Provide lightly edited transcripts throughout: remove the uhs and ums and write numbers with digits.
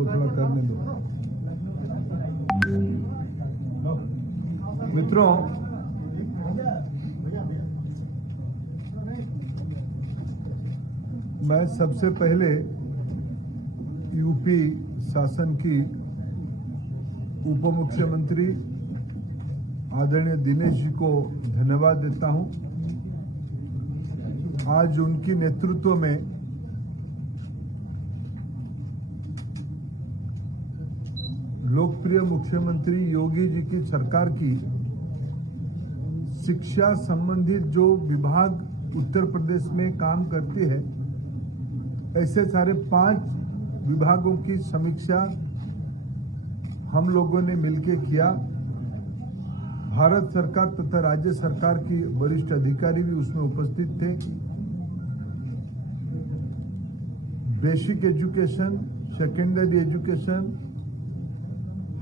उसको थोड़ा करने दो। मित्रों, मैं सबसे पहले यूपी शासन की उप मुख्यमंत्री आदरणीय दिनेश जी को धन्यवाद देता हूं। आज उनकी नेतृत्व में लोकप्रिय मुख्यमंत्री योगी जी की सरकार की शिक्षा संबंधित जो विभाग उत्तर प्रदेश में काम करते हैं, ऐसे सारे 5 विभागों की समीक्षा हम लोगों ने मिलकर किया। भारत सरकार तथा राज्य सरकार की वरिष्ठ अधिकारी भी उसमें उपस्थित थे। Basic education, secondary education,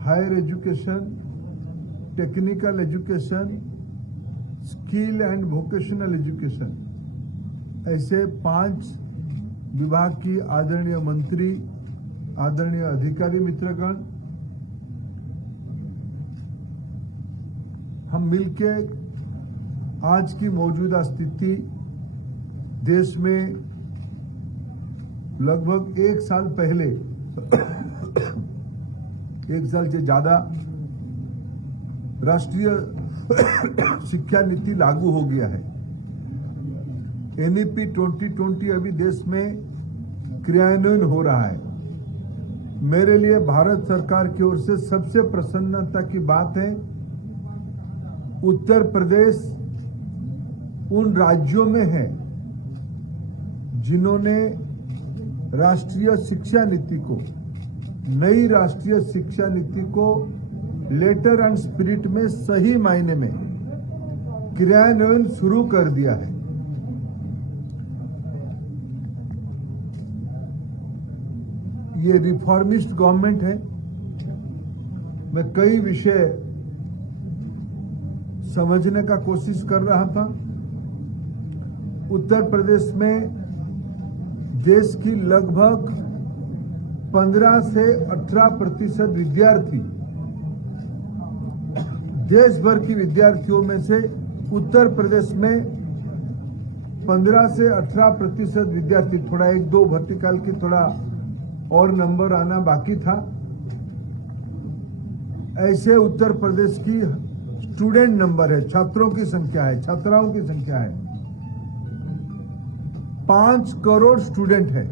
higher education, technical education, skill and vocational education, ऐसे 5 विभाग की आदरणीय मंत्री, आदरणीय अधिकारी मित्रगण, हम मिलके आज की मौजूदा स्थिति, देश में लगभग 1 साल पहले 1 साल से ज्यादा राष्ट्रीय शिक्षा नीति लागू हो गया है। एनईपी 2020 अभी देश में क्रियान्वयन हो रहा है। मेरे लिए भारत सरकार की ओर से सबसे प्रसन्नता की बात है, उत्तर प्रदेश उन राज्यों में है जिन्होंने राष्ट्रीय शिक्षा नीति को, नई राष्ट्रीय शिक्षा नीति को लेटर एंड स्पिरिट में सही मायने में क्रियान्वयन शुरू कर दिया है। ये रिफॉर्मिस्ट गवर्नमेंट है। मैं कई विषय समझने का कोशिश कर रहा था। उत्तर प्रदेश में देश की लगभग 15 से 18% विद्यार्थी, देश भर की विद्यार्थियों में से उत्तर प्रदेश में 15 से 18% विद्यार्थी, थोड़ा 1-2 वर्टिकल की थोड़ा और नंबर आना बाकी था, ऐसे उत्तर प्रदेश की स्टूडेंट नंबर है, छात्रों की संख्या है, छात्राओं की संख्या है। 5 करोड़ स्टूडेंट है।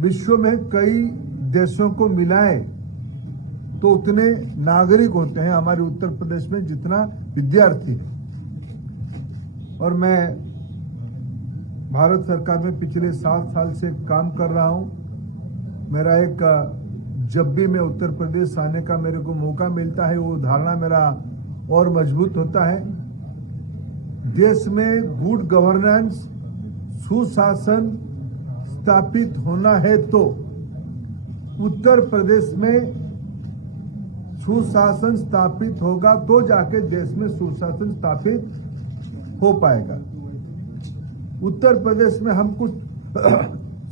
विश्व में कई देशों को मिलाए तो उतने नागरिक होते हैं हमारे उत्तर प्रदेश में जितना विद्यार्थी है। और मैं भारत सरकार में पिछले 7 साल से काम कर रहा हूं। मेरा एक, जब भी मैं उत्तर प्रदेश आने का मेरे को मौका मिलता है, वो धारणा मेरा और मजबूत होता है। देश में गुड गवर्नेंस, सुशासन स्थापित होना है तो उत्तर प्रदेश में सुशासन स्थापित होगा तो जाके देश में सुशासन स्थापित हो पाएगा। उत्तर प्रदेश में हम कुछ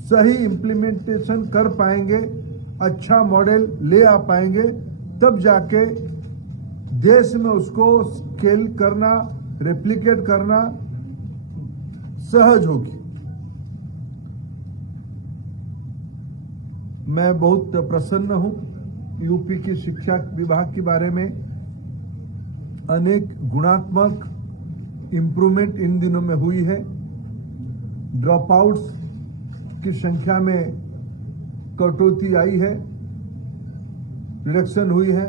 सही इम्प्लीमेंटेशन कर पाएंगे, अच्छा मॉडल ले आ पाएंगे, तब जाके देश में उसको स्केल करना, रेप्लिकेट करना सहज होगी। मैं बहुत प्रसन्न हूं। यूपी की शिक्षा विभाग के बारे में अनेक गुणात्मक इंप्रूवमेंट इन दिनों में हुई है। ड्रॉप आउट्स की संख्या में कटौती आई है, रिडक्शन हुई है।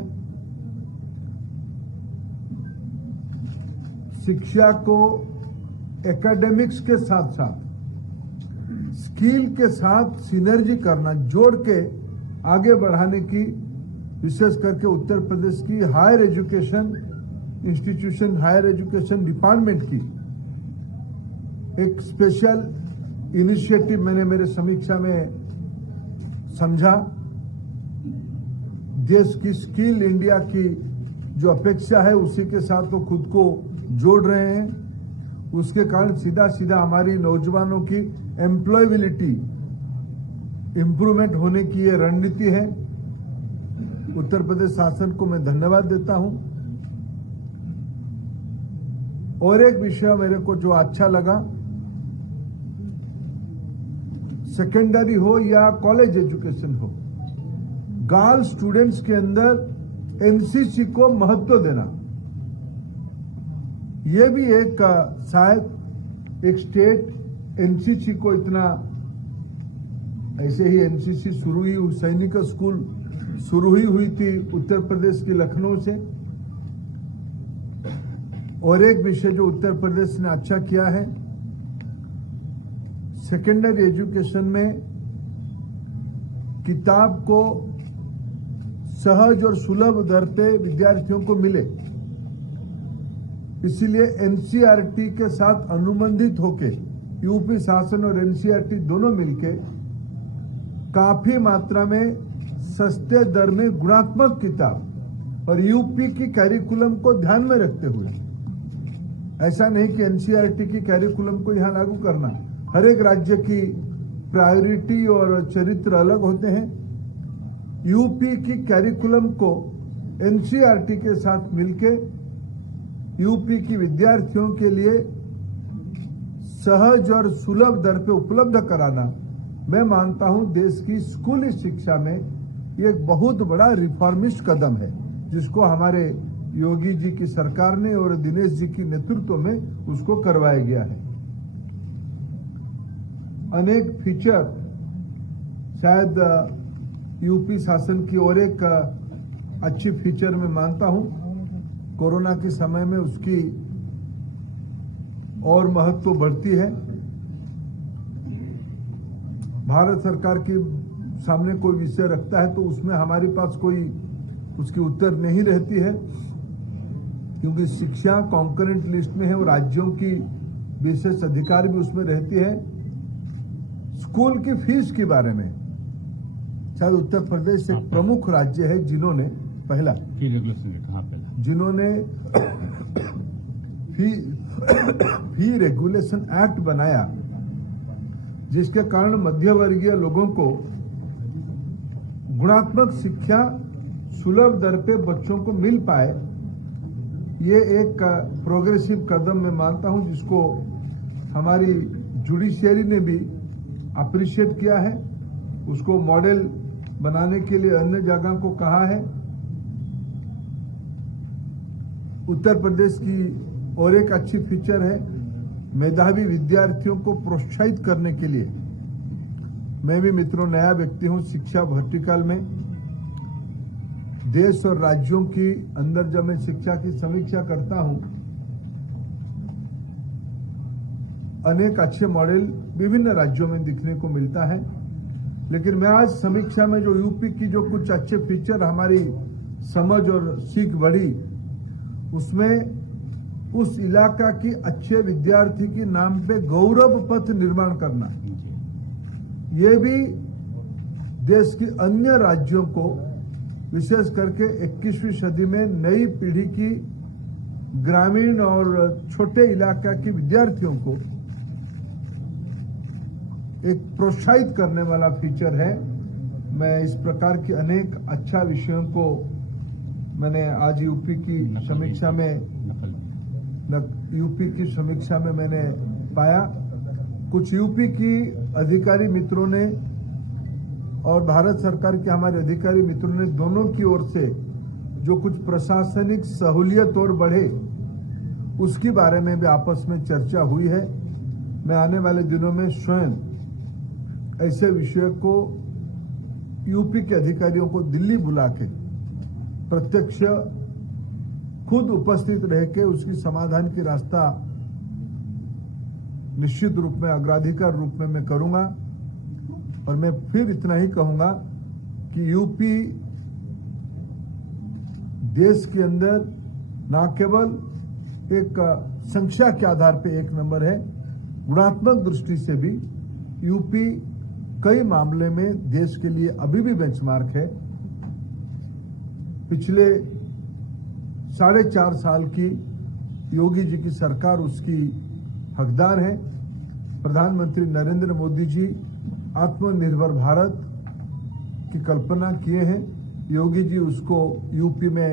शिक्षा को एकेडमिक्स के साथ साथ स्किल के साथ सिनर्जी करना, जोड़ के आगे बढ़ाने की, विशेष करके उत्तर प्रदेश की higher education institution, higher education department की एक स्पेशल इनिशिएटिव मैंने मेरे समीक्षा में समझा। देश की स्किल इंडिया की जो अपेक्षा है उसी के साथ वो खुद को जोड़ रहे हैं। उसके कारण सीधा सीधा हमारी नौजवानों की एम्प्लॉयबिलिटी इंप्रूवमेंट होने की ये रणनीति है। उत्तर प्रदेश शासन को मैं धन्यवाद देता हूं। और एक विषय मेरे को जो अच्छा लगा, सेकेंडरी हो या कॉलेज एजुकेशन हो, गर्ल स्टूडेंट्स के अंदर एनसीसी को महत्व देना, ये भी एक शायद एक स्टेट एनसीसी को इतना, ऐसे ही एनसीसी शुरू ही सैनिक स्कूल शुरू ही हुई थी उत्तर प्रदेश की लखनऊ से। और एक विषय जो उत्तर प्रदेश ने अच्छा किया है, सेकेंडरी एजुकेशन में किताब को सहज और सुलभ दर पे विद्यार्थियों को मिले, इसीलिए एनसीईआरटी के साथ अनुबंधित होके यूपी शासन और एनसीईआरटी दोनों मिलके काफी मात्रा में सस्ते दर में गुणात्मक किताब और यूपी की कैरिकुलम को ध्यान में रखते हुए, ऐसा नहीं कि एनसीईआरटी की कैरिकुलम को यहां लागू करना, हर एक राज्य की प्रायोरिटी और चरित्र अलग होते हैं। यूपी की कैरिकुलम को एनसीईआरटी के साथ मिलके यूपी की विद्यार्थियों के लिए सहज और सुलभ दर पे उपलब्ध कराना, मैं मानता हूं देश की स्कूली शिक्षा में ये एक बहुत बड़ा रिफॉर्मिस्ट कदम है, जिसको हमारे योगी जी की सरकार ने और दिनेश जी की नेतृत्व में उसको करवाया गया है। अनेक फीचर शायद यूपी शासन की और एक अच्छी फीचर मैं मानता हूं, कोरोना के समय में उसकी और महत्व बढ़ती है। भारत सरकार के सामने कोई विषय रखता है तो उसमें हमारे पास कोई उसकी उत्तर नहीं रहती है, क्योंकि शिक्षा कॉन्करेंट लिस्ट में है और राज्यों की विशेष अधिकार भी उसमें रहती है। स्कूल की फीस के बारे में शायद उत्तर प्रदेश एक प्रमुख राज्य है जिन्होंने पहला जिन्होंने फी रेगुलेशन एक्ट बनाया, जिसके कारण मध्यवर्गीय लोगों को गुणात्मक शिक्षा सुलभ दर पे बच्चों को मिल पाए। ये एक प्रोग्रेसिव कदम मैं मानता हूं, जिसको हमारी जुडिशियरी ने भी अप्रिशिएट किया है, उसको मॉडल बनाने के लिए अन्य जगह को कहा है। उत्तर प्रदेश की और एक अच्छी फीचर है, मेधावी विद्यार्थियों को प्रोत्साहित करने के लिए, मैं भी मित्रों नया व्यक्ति हूं शिक्षा वर्टिकल में, देश और राज्यों की अंदर जब मैं शिक्षा की समीक्षा करता हूं, अनेक अच्छे मॉडल विभिन्न राज्यों में दिखने को मिलता है। लेकिन मैं आज समीक्षा में जो यूपी की जो कुछ अच्छे फीचर हमारी समझ और सीख बढ़ी, उसमें उस इलाका की अच्छे विद्यार्थी के नाम पे गौरव पथ निर्माण करना, ये भी देश की अन्य राज्यों को विशेष करके 21वीं सदी में नई पीढ़ी की ग्रामीण और छोटे इलाका के विद्यार्थियों को एक प्रोत्साहित करने वाला फीचर है। मैं इस प्रकार की अनेक अच्छा विषयों को मैंने आज यूपी की समीक्षा में मैंने पाया। कुछ यूपी की अधिकारी मित्रों ने और भारत सरकार के हमारे अधिकारी मित्रों ने दोनों की ओर से जो कुछ प्रशासनिक सहूलियत और बढ़े, उसके बारे में भी आपस में चर्चा हुई है। मैं आने वाले दिनों में स्वयं ऐसे विषय को यूपी के अधिकारियों को दिल्ली बुला के प्रत्यक्ष खुद उपस्थित रह के उसकी समाधान की रास्ता निश्चित रूप में अग्राधिकार रूप में मैं करूंगा। और मैं फिर इतना ही कहूंगा कि यूपी देश के अंदर न केवल एक संख्या के आधार पे एक नंबर है, गुणात्मक दृष्टि से भी यूपी कई मामले में देश के लिए अभी भी बेंचमार्क है। पिछले 4.5 साल की योगी जी की सरकार उसकी हकदार हैं। प्रधानमंत्री नरेंद्र मोदी जी आत्मनिर्भर भारत की कल्पना किए हैं। योगी जी उसको यूपी में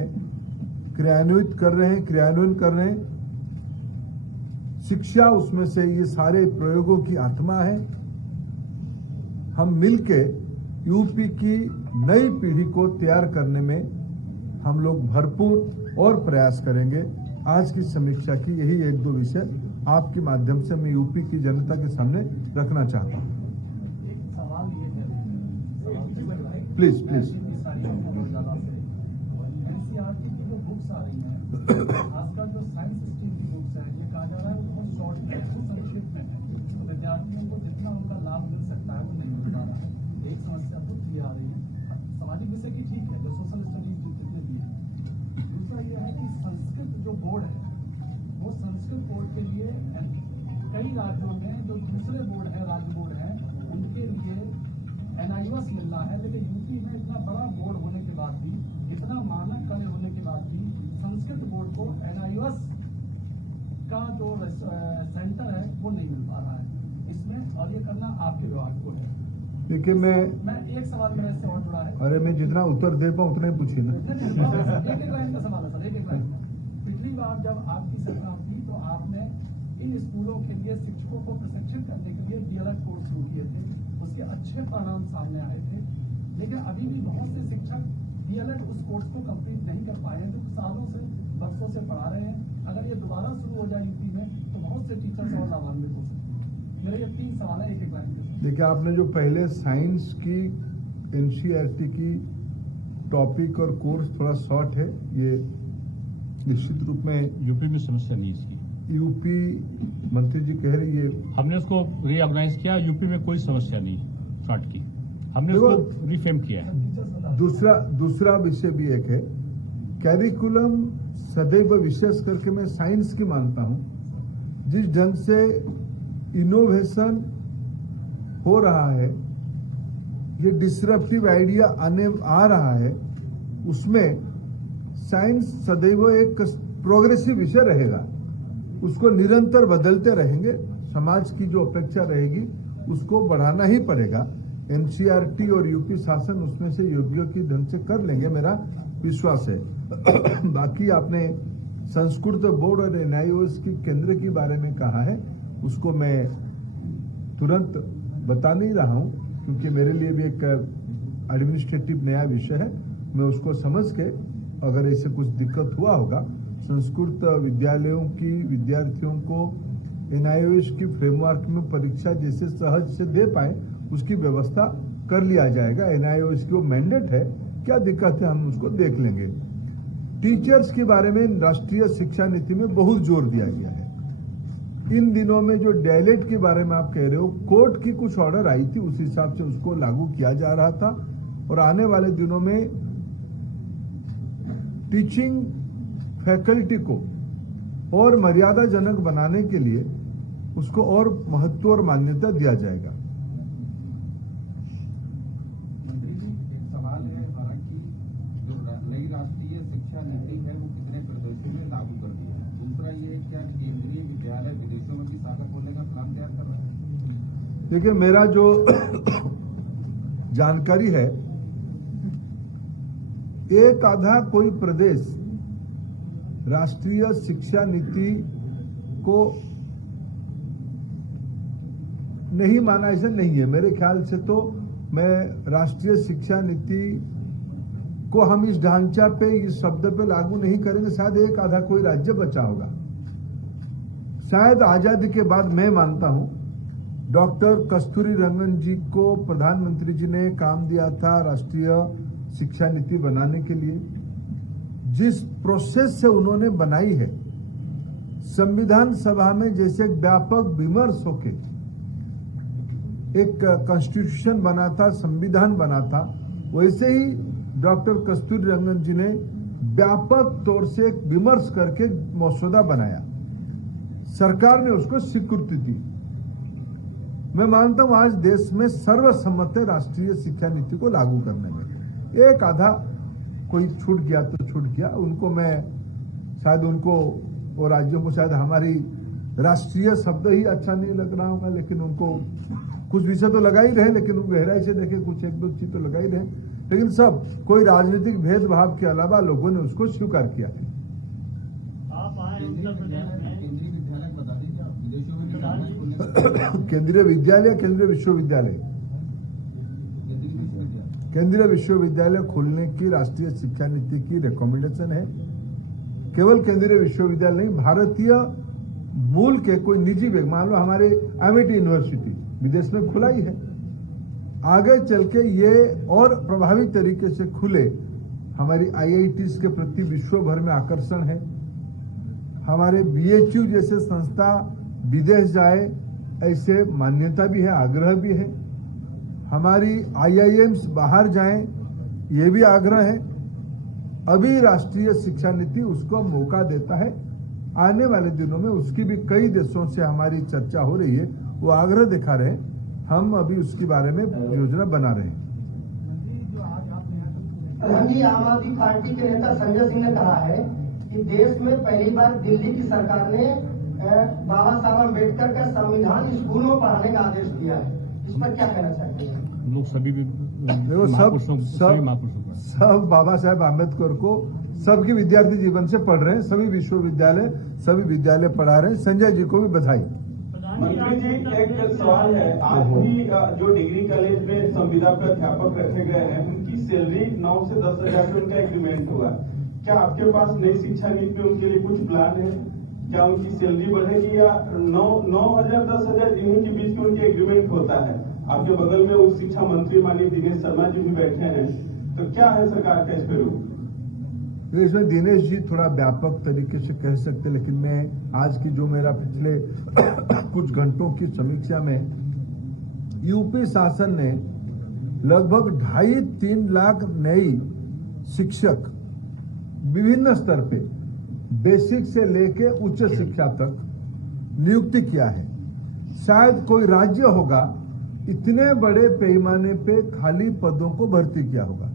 क्रियान्वित कर रहे हैं। शिक्षा उसमें से ये सारे प्रयोगों की आत्मा है। हम मिलके यूपी की नई पीढ़ी को तैयार करने में हम लोग भरपूर और प्रयास करेंगे। आज की समीक्षा की यही एक दो विषय आपके माध्यम से मैं यूपी की जनता के सामने रखना चाहता हूं। एक सवाल ये है, प्लीज एनसीईआरटी की जो बुक्स आ रही हैं, खासकर जो साइंस स्ट्रीम की बुक्स है, ये कहा जा रहा है वो बहुत शॉर्ट है, वो संक्षिप्त में है, तो विद्यार्थियों को जितना उनका लाभ मिल सकता है वो नहीं मिल पा रहा है। एक समस्या तो ये आ रही है, सामाजिक विषय की ठीक है, जो सोशल स्टडीज जितने भी है। दूसरा ये है कि संस्कृत जो बोर्ड है, वो संस्कृत बोर्ड के लिए कई राज्यों में जो दूसरे बोर्ड है, राज्य बोर्ड है, उनके लिए NIOS मिल रहा है, लेकिन यूपी में इतना बड़ा बोर्ड होने के बाद भी, इतना मानक कड़े होने के बाद भी संस्कृत बोर्ड को NIOS का जो सेंटर है वो नहीं मिल पा रहा है इसमें, और ये करना आपके विभाग को है। देखिए मैं एक सवाल मेरे से और जुड़ा है। अरे मैं जितना उत्तर दे पाऊँ उतना ही पूछिए ना। एक लाइन का सवाल है सर, एक लाइन। पिछली बार जब आपकी सरकार थी तो आपने इन स्कूलों के लिए शिक्षकों को प्रशिक्षित करने के लिए DLED कोर्स शुरू किए थे, उसके अच्छे परिणाम सामने आए थे, लेकिन अभी भी बहुत से शिक्षक DLED उस कोर्स को कंप्लीट नहीं कर पाए हैं, जो सालों से वर्षों से पढ़ा रहे हैं। अगर ये दोबारा शुरू हो जाए यूपी में तो बहुत से टीचर्स और लाभान्वित हो सकते हैं। मेरे ये 3 सवाल है, एक लाइन के। देखिए आपने जो पहले साइंस की NCERT की टॉपिक और कोर्स थोड़ा शॉर्ट है, ये निश्चित रूप में यूपी में समस्या नहीं इसकी। यूपी मंत्री जी कह रही है, हमने उसको रीऑर्गेनाइज किया, यूपी में कोई समस्या नहीं शॉर्ट की, हमने उसको रिफेम किया है। दूसरा विषय भी एक है, कैरिकुलम सदैव विशेष करके मैं साइंस की मानता हूं, जिस ढंग से इनोवेशन हो रहा है, ये डिसरप्टिव आइडिया आ रहा है, उसमें साइंस सदैव एक प्रोग्रेसिव विषय रहेगा, उसको निरंतर बदलते रहेंगे। समाज की जो अपेक्षा रहेगी उसको बढ़ाना ही पड़ेगा। NCERT और यूपी शासन उसमें से योग्य की ढंग से कर लेंगे, मेरा विश्वास है। बाकी आपने संस्कृत बोर्ड और NIOS की केंद्र के बारे में कहा है, उसको मैं तुरंत बता नहीं रहा हूं, क्योंकि मेरे लिए भी एक एडमिनिस्ट्रेटिव नया विषय है। मैं उसको समझ के अगर ऐसे कुछ दिक्कत हुआ होगा, संस्कृत विद्यालयों की विद्यार्थियों को NIOS की फ्रेमवर्क में परीक्षा जैसे सहज से दे पाए उसकी व्यवस्था कर लिया जाएगा। NIOS की वो मैंडेट है, क्या दिक्कत है हम उसको देख लेंगे। टीचर्स के बारे में राष्ट्रीय शिक्षा नीति में बहुत जोर दिया गया है। इन दिनों में जो DLED के बारे में आप कह रहे हो, कोर्ट की कुछ ऑर्डर आई थी, उस हिसाब से उसको लागू किया जा रहा था, और आने वाले दिनों में टीचिंग फैकल्टी को और मर्यादाजनक बनाने के लिए उसको और महत्व और मान्यता दिया जाएगा। मंत्री जी, एक सवाल है भारत की, जो नई राष्ट्रीय शिक्षा नीति है वो कितने प्रदेशों में लागू कर दी है? दूसरा ये है, क्या केंद्रीय विद्यालय विदेशों में भी शाखा खोलने का प्लान तैयार कर रहा है? देखिए मेरा जो जानकारी है, एक आधा कोई प्रदेश राष्ट्रीय शिक्षा नीति को नहीं माना, ऐसा नहीं है। मेरे ख्याल से तो मैं राष्ट्रीय शिक्षा नीति को हम इस ढांचा पे, इस शब्द पे लागू नहीं करेंगे। शायद एक आधा कोई राज्य बचा होगा। शायद आजादी के बाद मैं मानता हूं डॉक्टर कस्तूरी रंगन जी को प्रधानमंत्री जी ने काम दिया था राष्ट्रीय शिक्षा नीति बनाने के लिए। जिस प्रोसेस से उन्होंने बनाई है, संविधान सभा में जैसे व्यापक विमर्श होके एक कॉन्स्टिट्यूशन बना था, संविधान बना था, वैसे ही डॉक्टर कस्तूरी रंगन जी ने व्यापक तौर से एक विमर्श करके मसौदा बनाया। सरकार ने उसको स्वीकृति दी। मैं मानता हूं आज देश में सर्वसम्मत है राष्ट्रीय शिक्षा नीति को लागू करने में। एक आधा कोई छूट गया तो छूट गया, उनको मैं शायद उनको और राज्यों को शायद हमारी राष्ट्रीय शब्द ही अच्छा नहीं लग रहा होगा, लेकिन उनको कुछ विषय तो लगा ही रहे, लेकिन उनको गहराई से देखे कुछ एक दो चीज तो लगा ही रहे, लेकिन सब कोई राजनीतिक भेदभाव के अलावा लोगों ने उसको स्वीकार किया है। आप आए उत्तर प्रदेश में केंद्रीय विद्यालय बता दीजिए आप, विदेशों में भी जाना है खोलने का। केंद्रीय विद्यालय, केंद्रीय विश्वविद्यालय, केंद्रीय विश्वविद्यालय केंद्रीय विश्वविद्यालय खोलने की राष्ट्रीय शिक्षा नीति की रिकमेंडेशन है। केवल केंद्रीय विश्वविद्यालय नहीं, भारतीय मूल के कोई निजी विभाग, मान लो हमारे एमआईटी यूनिवर्सिटी विदेश में खुला ही है, आगे चल के ये और प्रभावी तरीके से खुले। हमारी आईआईटीज के प्रति विश्व भर में आकर्षण है। हमारे बीएचयू जैसे संस्था विदेश जाए ऐसे मान्यता भी है, आग्रह भी है। हमारी आईआईएम्स बाहर जाएं, ये भी आग्रह है। अभी राष्ट्रीय शिक्षा नीति उसको मौका देता है। आने वाले दिनों में उसकी भी कई देशों से हमारी चर्चा हो रही है, वो आग्रह दिखा रहे हैं। हम अभी उसके बारे में योजना बना रहे हैं। मंत्री जो आज आपने यहाँ प्रधान जी, आम आदमी पार्टी के नेता संजय सिंह ने कहा है कि देश में पहली बार दिल्ली की सरकार ने बाबा साहब अम्बेडकर का संविधान स्कूलों में पढ़ाने का आदेश दिया है, इस पर क्या कहना चाहते हैं? हम लोग सभी देखो महापुरुषों सब बाबा साहेब आम्बेडकर को सबके विद्यार्थी जीवन से पढ़ रहे हैं, सभी विश्वविद्यालय सभी विद्यालय पढ़ा रहे हैं। संजय जी को भी बधाई। मंत्री जी, एक सवाल है, आज भी जो डिग्री कॉलेज में संविदा के अध्यापक रखे गए हैं, उनकी सैलरी 9 से 10 हजार से उनका एग्रीमेंट हुआ। क्या आपके पास नई शिक्षा नीति में उनके लिए कुछ प्लान है? क्या उनकी सैलरी बढ़ेगी या 9,000 10,000 इन्हीं के बीच में उनके एग्रीमेंट होता है? आपके बगल में उस शिक्षा मंत्री माननीय दिनेश शर्मा जी भी बैठे हैं, तो क्या है सरकार का इस पे रुख? इसमें दिनेश जी थोड़ा व्यापक तरीके से कह सकते, लेकिन मैं आज की जो मेरा पिछले कुछ घंटों की समीक्षा में यूपी शासन ने लगभग 2.5-3 लाख नई शिक्षक विभिन्न स्तर पे बेसिक से लेके उच्च शिक्षा तक नियुक्ति किया है। शायद कोई राज्य होगा इतने बड़े पैमाने पे खाली पदों को भर्ती किया होगा।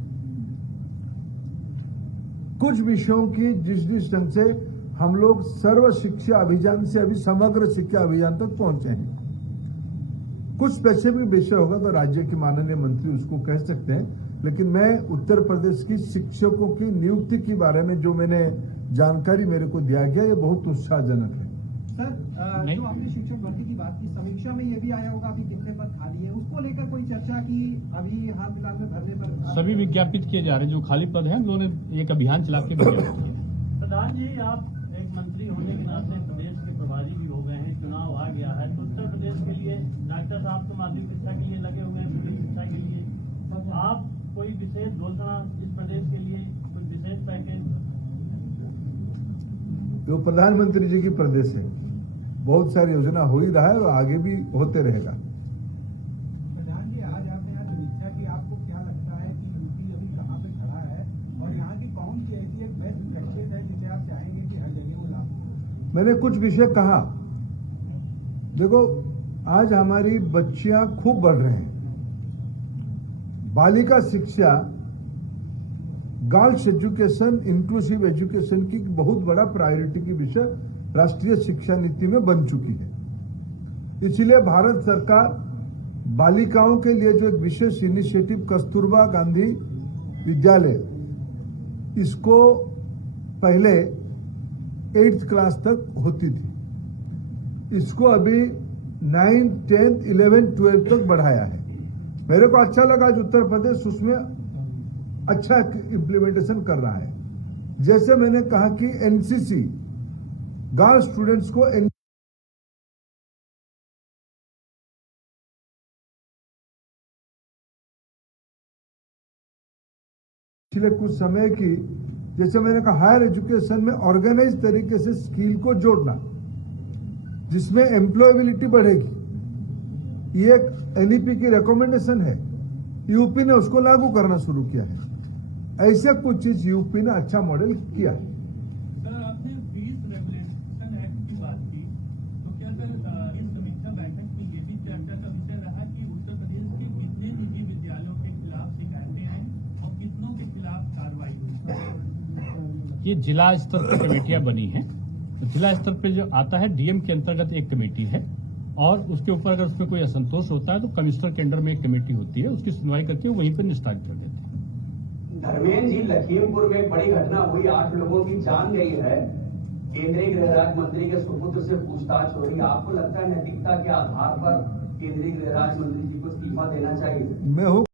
कुछ विषयों की जिस ढंग से हम लोग सर्व शिक्षा अभियान से अभी समग्र शिक्षा अभियान तक पहुंचे हैं, कुछ स्पेसिफिक विषय होगा तो राज्य के माननीय मंत्री उसको कह सकते हैं, लेकिन मैं उत्तर प्रदेश की शिक्षकों की नियुक्ति के बारे में जो मैंने जानकारी मेरे को दिया गया, ये बहुत उत्साहजनक है। सर, जो आपने शिक्षक भर्ती की बात की, समीक्षा में ये भी आया होगा अभी कितने पद खाली है, उसको लेकर कोई चर्चा की? अभी हाल फिलहाल में भरने पर सभी विज्ञापित किए जा रहे हैं, जो खाली पद हैं उन्होंने एक अभियान चला के विज्ञापित किया है। प्रधान जी, आप एक मंत्री होने के नाते प्रदेश के प्रभारी भी हो गए हैं, चुनाव आ गया है, तो उत्तर प्रदेश के लिए डॉक्टर साहब तो माध्यमिक शिक्षा के लिए लगे हुए हैं, पूरी शिक्षा के लिए आप कोई विशेष घोषणा इस प्रदेश के लिए, कुछ विशेष पैकेज? जो प्रधानमंत्री जी की प्रदेश है, बहुत सारी योजना हो ही रहा है और आगे भी होते रहेगा। प्रधान जी, आज आपने यहाँ समीक्षा की, आपको क्या लगता है कि यूपी अभी कहाँ पे खड़ा है और यहाँ की कौन सी ऐसी एक बेस्ट प्रैक्टिस है जिसे आप चाहेंगे कि हर जगह वो लागू हो? मैंने कुछ विषय कहा, देखो आज हमारी बच्चियां खूब बढ़ रहे हैं। बालिका शिक्षा, गर्ल्स एजुकेशन, इंक्लूसिव एजुकेशन की बहुत बड़ा प्रायोरिटी की विषय राष्ट्रीय शिक्षा नीति में बन चुकी है। इसलिए भारत सरकार बालिकाओं के लिए जो एक विशेष इनिशिएटिव कस्तूरबा गांधी विद्यालय, इसको पहले 8th क्लास तक होती थी, इसको अभी 9th, 10th, 11th, 12th तक बढ़ाया है। मेरे को अच्छा लगा आज उत्तर प्रदेश उसमें अच्छा इम्प्लीमेंटेशन कर रहा है। जैसे मैंने कहा कि एनसीसी गर्ल्स स्टूडेंट्स को पिछले कुछ समय की, जैसे मैंने कहा हायर एजुकेशन में ऑर्गेनाइज तरीके से स्किल को जोड़ना, जिसमें एम्प्लॉयबिलिटी बढ़ेगी, ये एक एनईपी की रिकमेंडेशन है। यूपी ने उसको लागू करना शुरू किया है। ऐसे कुछ चीज यूपी ने अच्छा मॉडल किया है। सर, आपने फीस रेगुलेशन एक्ट की बात की, तो क्या सर इस समीक्षा बैठक में ये भी चर्चा का विषय रहा कि उत्तर प्रदेश के कितने निजी विद्यालयों के खिलाफ शिकायतें आई और कितनों के खिलाफ कार्रवाई हुई? ये जिला स्तर की कमेटियां बनी हैं, जिला स्तर पे जो आता है डीएम के अंतर्गत एक कमेटी है और उसके ऊपर अगर उसमें कोई असंतोष होता है तो कमिश्नर के अंडर में एक कमेटी होती है, उसकी सुनवाई करके वहीं पर निस्तारित कर देते हैं। धर्मेंद्र जी, लखीमपुर में एक बड़ी घटना हुई, 8 लोगों की जान गई है। केंद्रीय गृह राज्य मंत्री के सुपुत्र से पूछताछ हो रही है। आपको लगता है नैतिकता के आधार पर केंद्रीय गृह राज्य मंत्री जी को इस्तीफा देना चाहिए? मैं हूँ